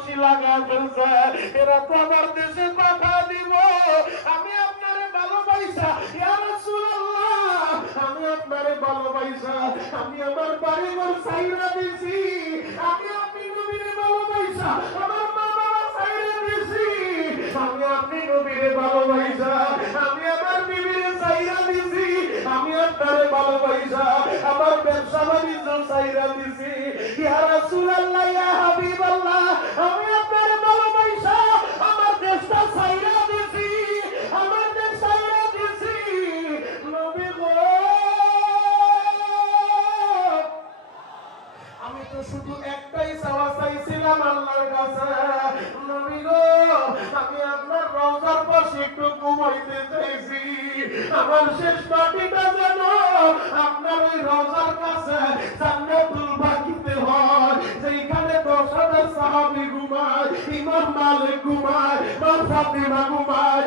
ফাঁসি লাগা ফেলছে এরা তো আমার দেশে কথা দিব। আমি আপনারে ভালোবাসা আমি আপনারে আমি আমার বাড়ি ঘর সাইরা দিছি। আমি আপনি নবীরে আমার মা বাবা সাইরা দিছি। আমি আপনি নবীরে আমি আমার বিবিরে সাইরা দিছি। আমি আপনারে আমার ব্যবসা বাণিজ্য সাইরা দিছি। ইয়া রাসূলুল্লাহ আমি তো শুধু একটাই চাওয়া চাইছিলাম আল্লাহর কাছে। নবী গো, আমি আপনার রওজার পাশে একটু ঘুমাইতে চাইছি। আমার শেষ মাটিটা যেন আপনার ওই রওজার কাছে জান্নাতুল বাকিতে হয়। যেখানে দশ হাজার সাহাবী ঘুমায়, ইমাম মালিক ঘুমায় মা ফাতিমা ঘুমায়